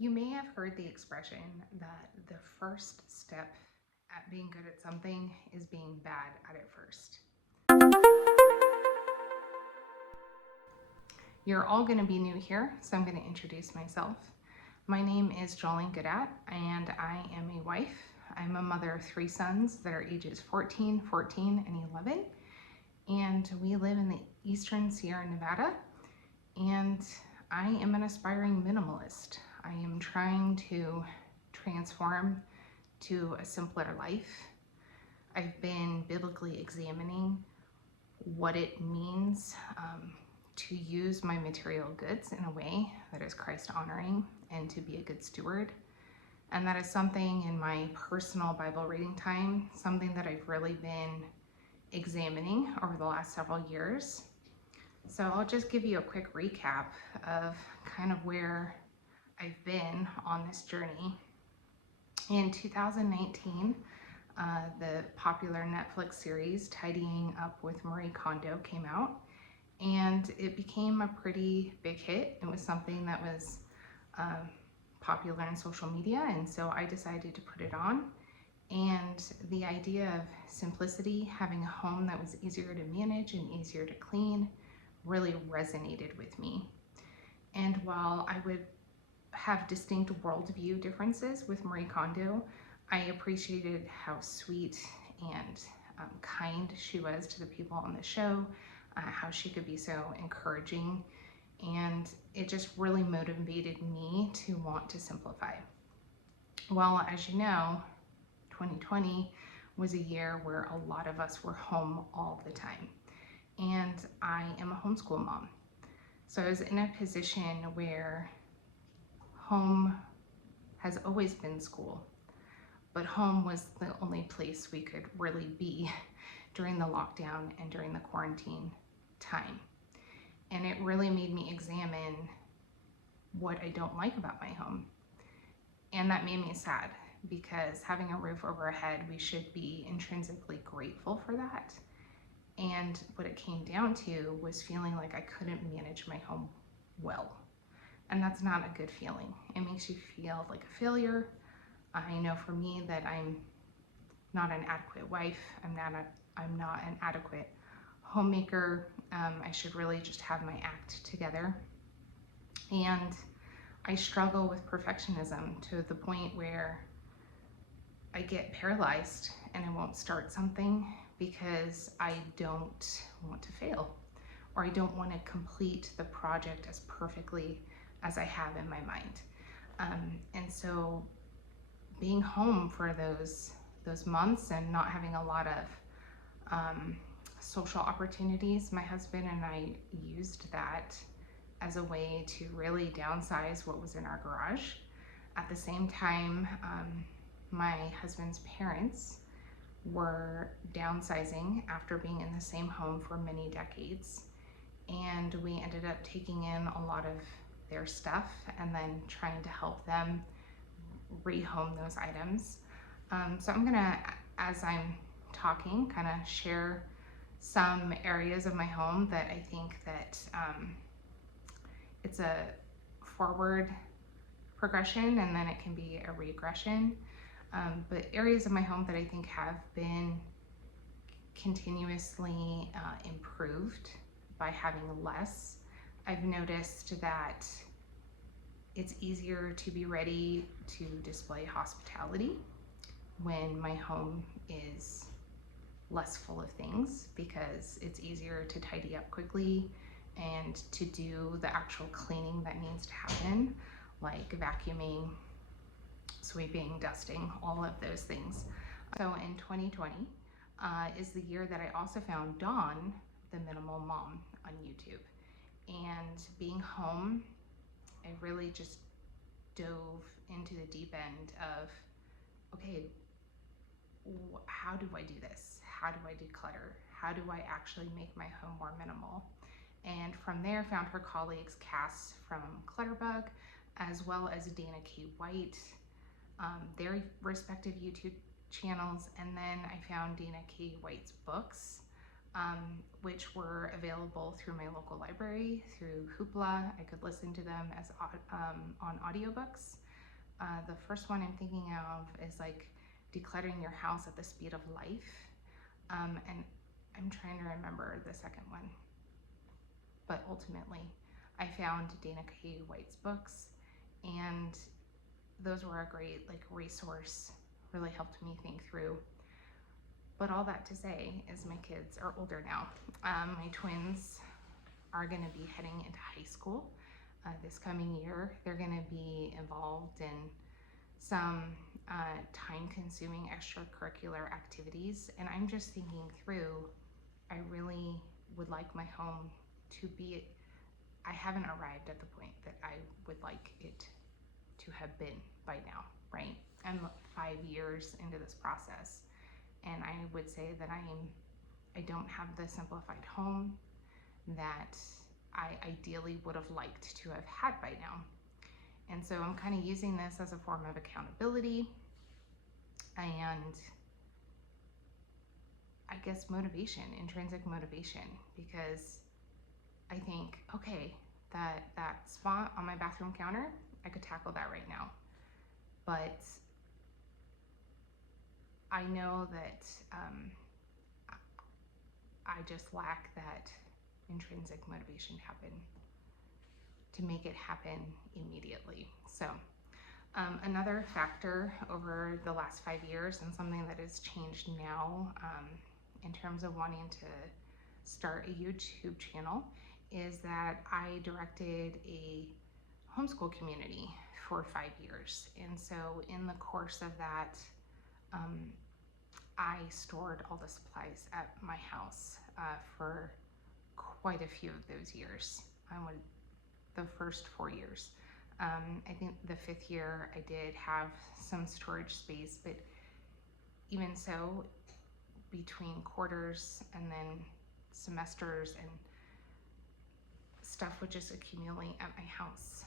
You may have heard the expression that the first step at being good at something is being bad at it first. You're all going to be new here, so I'm going to introduce myself. My name is Joleen Guddat, and I am a wife. I'm a mother of 3 sons that are ages 14, 14, and 11, and we live in the eastern Sierra Nevada, and I am an aspiring minimalist. I am trying to transform to a simpler life. I've been biblically examining what it means to use my material goods in a way that is Christ honoring and to be a good steward. And that is something in my personal Bible reading time, something that I've really been examining over the last several years. So I'll just give you a quick recap of kind of where I've been on this journey. In 2019, the popular Netflix series Tidying Up with Marie Kondo came out, and it became a pretty big hit. It was something that was popular in social media, and so I decided to put it on. And the idea of simplicity, having a home that was easier to manage and easier to clean, really resonated with me. And while I would have distinct worldview differences with Marie Kondo, I appreciated how sweet and kind she was to the people on the show, how she could be so encouraging, and it just really motivated me to want to simplify. Well, as you know, 2020 was a year where a lot of us were home all the time, and I am a homeschool mom. So I was in a position where home has always been school, but home was the only place we could really be during the lockdown and during the quarantine time. And it really made me examine what I don't like about my home. And that made me sad, because having a roof over our head, we should be intrinsically grateful for that. And what it came down to was feeling like I couldn't manage my home well. And that's not a good feeling. It makes you feel like a failure. I know for me that I'm not an adequate wife. I'm not an adequate homemaker. I should really just have my act together. And I struggle with perfectionism to the point where I get paralyzed and I won't start something because I don't want to fail, or I don't want to complete the project as perfectly as I have in my mind. And so being home for those months and not having a lot of social opportunities, my husband and I used that as a way to really downsize what was in our garage. At the same time, my husband's parents were downsizing after being in the same home for many decades, and we ended up taking in a lot of their stuff and then trying to help them rehome those items. So I'm gonna, as I'm talking, kind of share some areas of my home that I think that it's a forward progression and then it can be a regression. But areas of my home that I think have been continuously improved by having less. I've noticed that it's easier to be ready to display hospitality when my home is less full of things, because it's easier to tidy up quickly and to do the actual cleaning that needs to happen, like vacuuming, sweeping, dusting, all of those things. So in 2020 is the year that I also found Dawn, the Minimal Mom, on YouTube. And being home, I really just dove into the deep end of, okay, how do I do this? How do I declutter? How do I actually make my home more minimal? And from there, found her colleagues Cass from Clutterbug, as well as Dana K. White, their respective YouTube channels. And then I found Dana K. White's books, which were available through my local library, through Hoopla. I could listen to them as on audiobooks. The first one I'm thinking of is like decluttering your house at the speed of life. And I'm trying to remember the second one. But ultimately, I found Dana K. White's books, and those were a great like resource, really helped me think through. But all that to say is my kids are older now. My twins are going to be heading into high school this coming year. They're going to be involved in some time-consuming extracurricular activities, and I'm just thinking through, I really would like my home to be, I haven't arrived at the point that I would like it to have been by now, right? I'm 5 years into this process, and I would say that I don't have the simplified home that I ideally would have liked to have had by now. And so I'm kind of using this as a form of accountability and I guess motivation, intrinsic motivation, because I think, okay, that spot on my bathroom counter, I could tackle that right now. But I know that I just lack that intrinsic motivation to make it happen immediately. So another factor over the last 5 years, and something that has changed now in terms of wanting to start a YouTube channel, is that I directed a homeschool community for 5 years. And so in the course of that, I stored all the supplies at my house for quite a few of those years. The first 4 years. I think the 5th year I did have some storage space, but even so, between quarters and then semesters, and stuff would just accumulate at my house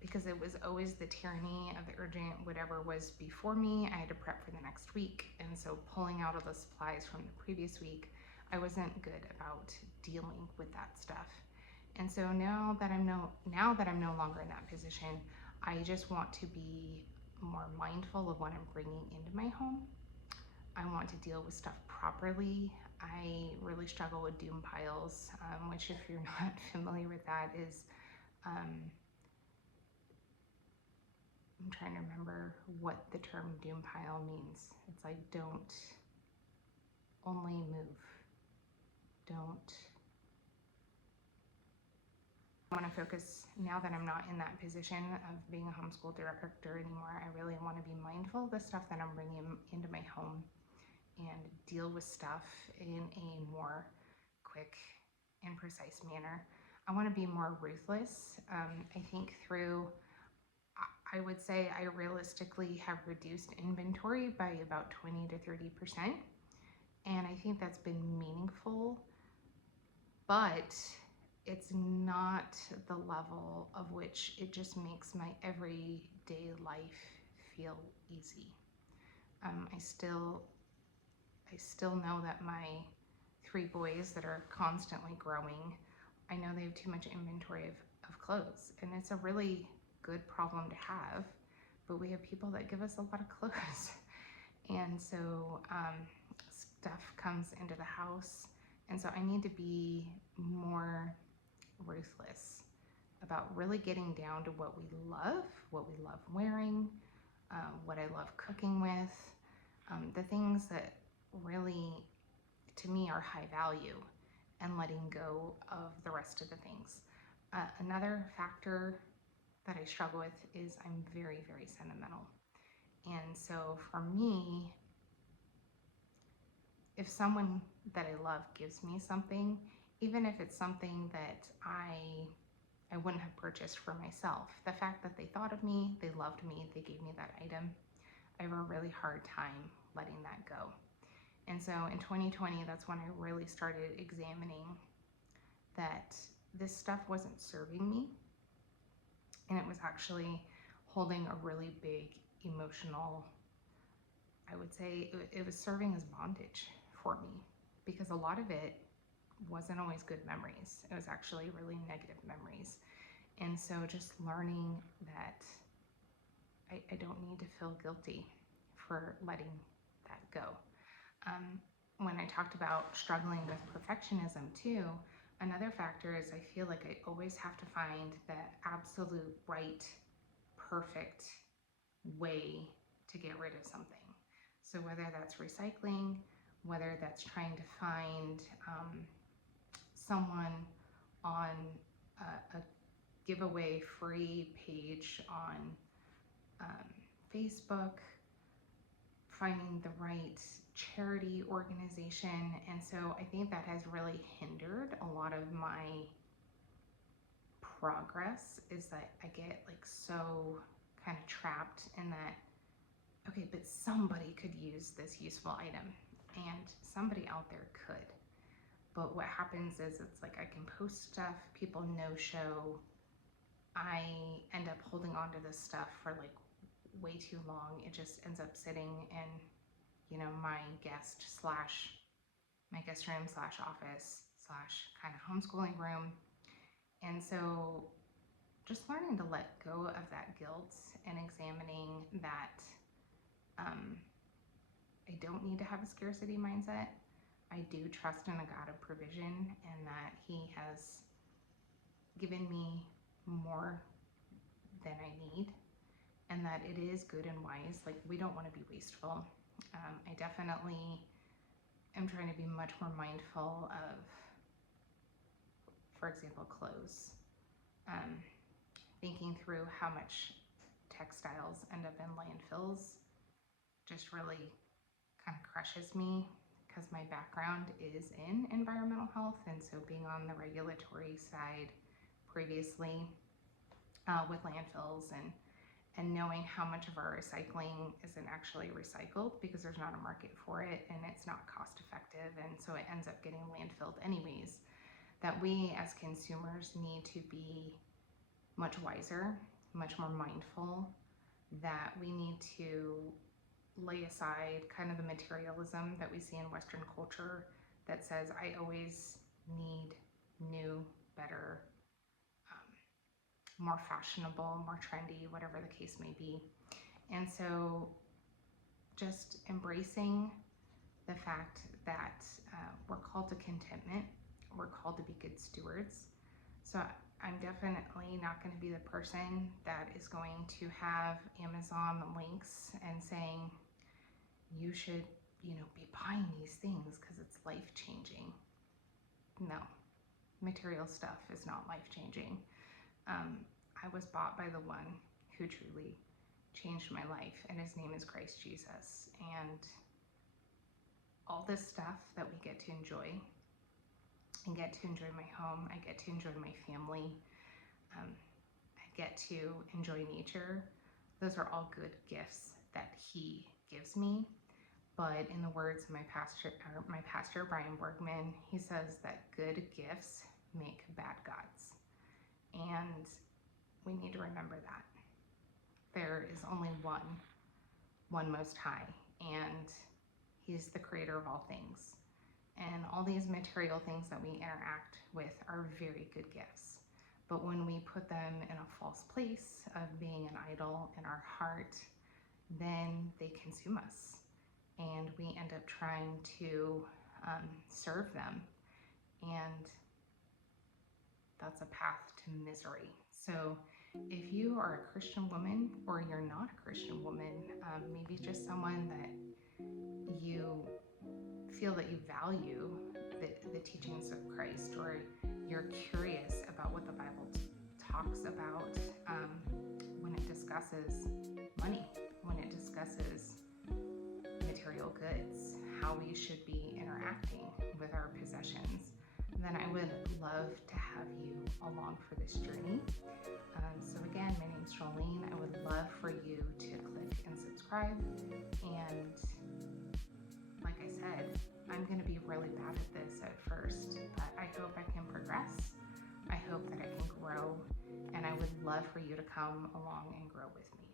because it was always the tyranny of the urgent, whatever was before me, I had to prep for the next week. And so pulling out all the supplies from the previous week, I wasn't good about dealing with that stuff. And so now that I'm no longer in that position, I just want to be more mindful of what I'm bringing into my home. I want to deal with stuff properly. I really struggle with doom piles, which, if you're not familiar with that, is I'm trying to remember what the term doom pile means. It's like, don't only move, don't. I want to focus, now that I'm not in that position of being a homeschool director anymore, I really want to be mindful of the stuff that I'm bringing into my home and deal with stuff in a more quick and precise manner. I want to be more ruthless. I think through, I would say I realistically have reduced inventory by about 20 to 30%. And I think that's been meaningful, but it's not the level of which it just makes my everyday life feel easy. I still know that my 3 boys that are constantly growing, I know they have too much inventory of clothes, and it's a really good problem to have, but we have people that give us a lot of clothes. And so stuff comes into the house, and so I need to be more ruthless about really getting down to what we love wearing, what I love cooking with, the things that really, to me, are high value, and letting go of the rest of the things. Another factor that I struggle with is I'm very, very sentimental. And so for me, if someone that I love gives me something, even if it's something that I wouldn't have purchased for myself, the fact that they thought of me, they loved me, they gave me that item, I have a really hard time letting that go. And so in 2020, that's when I really started examining that this stuff wasn't serving me, and it was actually holding a really big emotional, I would say it was serving as bondage for me, because a lot of it wasn't always good memories. It was actually really negative memories. And so just learning that I I don't need to feel guilty for letting that go. When I talked about struggling with perfectionism too, another factor is I feel like I always have to find the absolute right, perfect way to get rid of something. So whether that's recycling, whether that's trying to find someone on a giveaway free page on Facebook, finding the right charity organization. And so I think that has really hindered a lot of my progress, is that I get like so kind of trapped in that, okay, but somebody could use this useful item, and somebody out there could. But what happens is it's like I can post stuff, people no show, I end up holding on to this stuff for like way too long. It just ends up sitting in, you know, my guest room slash office slash kind of homeschooling room. And so just learning to let go of that guilt and examining that I don't need to have a scarcity mindset. I do trust in a God of provision, and that He has given me more than I need, and that it is good and wise. Like, we don't want to be wasteful. I definitely am trying to be much more mindful of, for example, clothes. Thinking through how much textiles end up in landfills just really kind of crushes me, because my background is in environmental health, and so being on the regulatory side previously with landfills, and knowing how much of our recycling isn't actually recycled because there's not a market for it and it's not cost effective, and so it ends up getting landfilled anyways, that we as consumers need to be much wiser, much more mindful, that we need to lay aside kind of the materialism that we see in Western culture that says I always need new, better, more fashionable, more trendy, whatever the case may be. And so just embracing the fact that we're called to contentment, we're called to be good stewards. So I'm definitely not going to be the person that is going to have Amazon links and saying you should, you know, be buying these things because it's life-changing. No, material stuff is not life-changing. I was bought by the one who truly changed my life, and His name is Christ Jesus. And all this stuff that we get to enjoy, I get to enjoy my home, I get to enjoy my family, I get to enjoy nature. Those are all good gifts that He gives me. But in the words of my pastor Brian Bergman, he says that good gifts make bad gods. And we need to remember that. There is only one Most High, and He's the creator of all things. And all these material things that we interact with are very good gifts. But when we put them in a false place of being an idol in our heart, then they consume us. And we end up trying to serve them. And that's a path to misery. So if you are a Christian woman, or you're not a Christian woman, maybe just someone that you feel that you value the teachings of Christ, or you're curious about what the Bible talks about when it discusses money, when it discusses material goods, how we should be interacting with our possessions, then I would love to have you along for this journey. So again, my name is Joleen. I would love for you to click and subscribe. And like I said, I'm going to be really bad at this at first, but I hope I can progress. I hope that I can grow, and I would love for you to come along and grow with me.